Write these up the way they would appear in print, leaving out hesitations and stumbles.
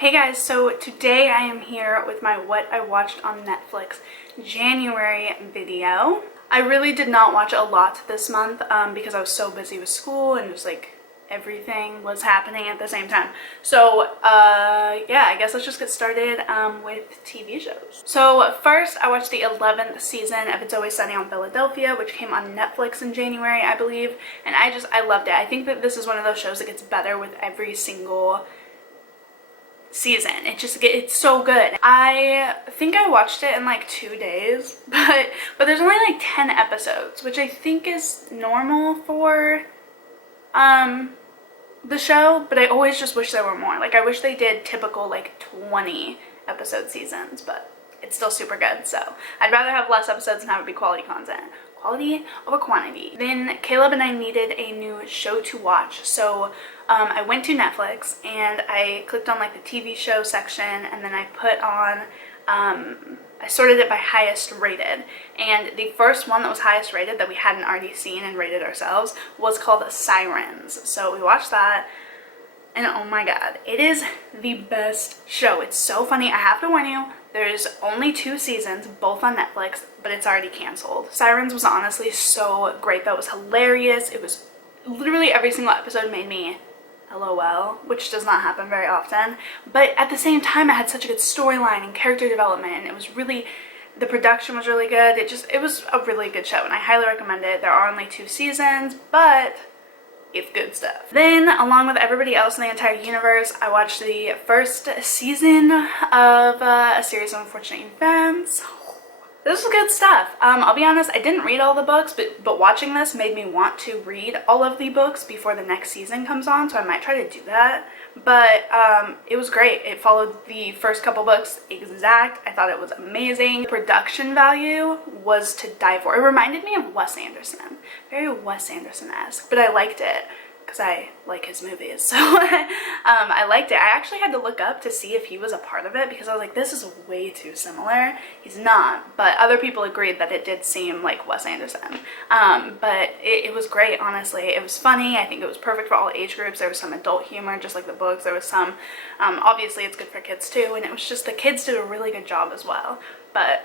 Hey guys, so today I am here with my what I watched on Netflix January video. I really did not watch a lot this month because I was so busy with school and just like everything was happening at the same time. So yeah, I guess let's just get started with TV shows. So first I watched the 11th season of It's Always Sunny in Philadelphia, which came on Netflix in January, I believe, and I loved it. I think that this is one of those shows that gets better with every single season. It's so good. I think I watched it in like 2 days, but there's only like 10 episodes, which I think is normal for the show, but I always just wish there were more. Like I wish they did typical like 20 episode seasons, but it's still super good. So I'd rather have less episodes and have it be quality content. Quality over quantity. Then Caleb and I needed a new show to watch, so I went to Netflix and I clicked on like the TV show section, and then I put on I sorted it by highest rated, and the first one that was highest rated that we hadn't already seen and rated ourselves was called Sirens. So we watched that, and oh my god, it is the best show. It's so funny. I have to warn you, there's only 2 seasons, both on Netflix, but it's already canceled. Sirens was honestly so great. That was hilarious. It was literally every single episode made me LOL, which does not happen very often. But at the same time, it had such a good storyline and character development, and it was really, the production was really good. It was a really good show, and I highly recommend it. There are only 2 seasons, but it's good stuff. Then, along with everybody else in the entire universe, I watched the first season of a series of unfortunate events. This was good stuff. I'll be honest, I didn't read all the books, but watching this made me want to read all of the books before the next season comes on, so I might try to do that. But it was great. It followed the first couple books exact. I thought it was amazing. The production value was to die for. It reminded me of Wes Anderson. Very Wes Anderson-esque, but I liked it because I like his movies, so I liked it. I actually had to look up to see if he was a part of it because I was like, this is way too similar. He's not, but other people agreed that it did seem like Wes Anderson. But it was great, honestly. It was funny. I think it was perfect for all age groups. There was some adult humor, just like the books. There was some, obviously it's good for kids too, and it was just, the kids did a really good job as well. But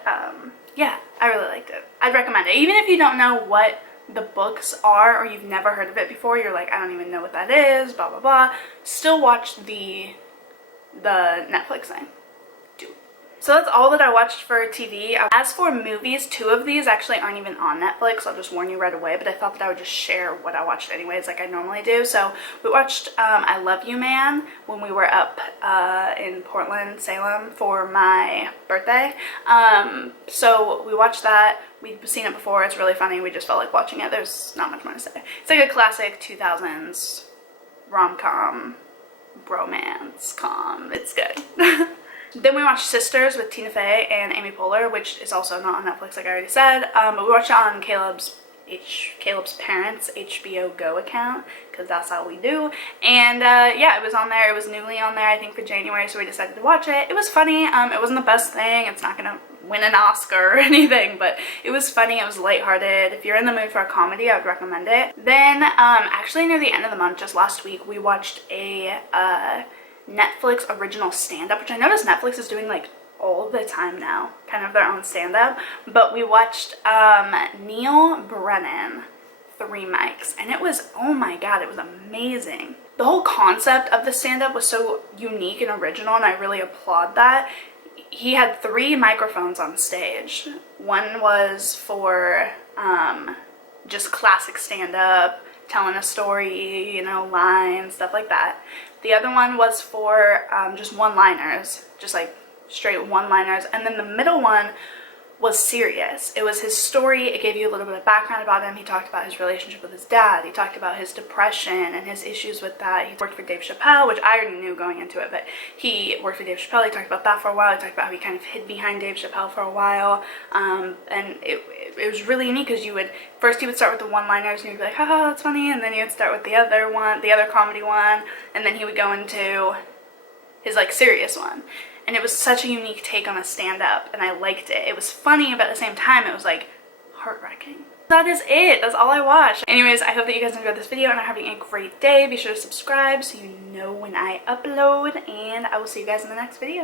yeah, I really liked it. I'd recommend it. Even if you don't know what the books are, or you've never heard of it before, you're like, I don't even know what that is, blah blah blah, still watch the Netflix thing. Do. So that's all that I watched for TV. As for movies, 2 of these actually aren't even on Netflix. I'll just warn you right away, but I thought that I would just share what I watched anyways, like I normally do. So we watched I Love You Man when we were up in Portland, Salem for my birthday. So we watched that. We've seen it before. It's really funny. We just felt like watching it. There's not much more to say. It's like a classic 2000s rom-com, bromance-com. It's good. Then we watched Sisters with Tina Fey and Amy Poehler, which is also not on Netflix, like I already said. But we watched it on Caleb's parents' HBO Go account, because that's how we do. And yeah, it was on there. It was newly on there, I think, for January, so we decided to watch it. It was funny. It wasn't the best thing. It's not gonna win an Oscar or anything, but it was funny. It was lighthearted. If you're in the mood for a comedy, I would recommend it. Then actually near the end of the month, just last week, we watched a Netflix original stand-up, which I noticed Netflix is doing like all the time now, kind of their own stand-up. But we watched Neil Brennan, 3 Mics, and it was, oh my god, it was amazing. The whole concept of the stand-up was so unique and original, and I really applaud that. He had 3 microphones on stage. One was for just classic stand-up, telling a story, you know, lines, stuff like that. The other one was for just one-liners, just like straight one-liners. And then the middle one was serious. It was his story. It gave you a little bit of background about him. He talked about his relationship with his dad. He talked about his depression and his issues with that. He worked for Dave Chappelle, which I already knew going into it, but he worked for Dave Chappelle. He talked about that for a while. He talked about how he kind of hid behind Dave Chappelle for a while. And it was really unique because first he would start with the one-liners and you'd be like, haha, that's funny. And then he would start with the other one, the other comedy one. And then he would go into his like serious one. And it was such a unique take on a stand-up, and I liked it. It was funny, but at the same time, it was like heart-wrenching. That is it. That's all I watched. Anyways, I hope that you guys enjoyed this video and are having a great day. Be sure to subscribe so you know when I upload, and I will see you guys in the next video.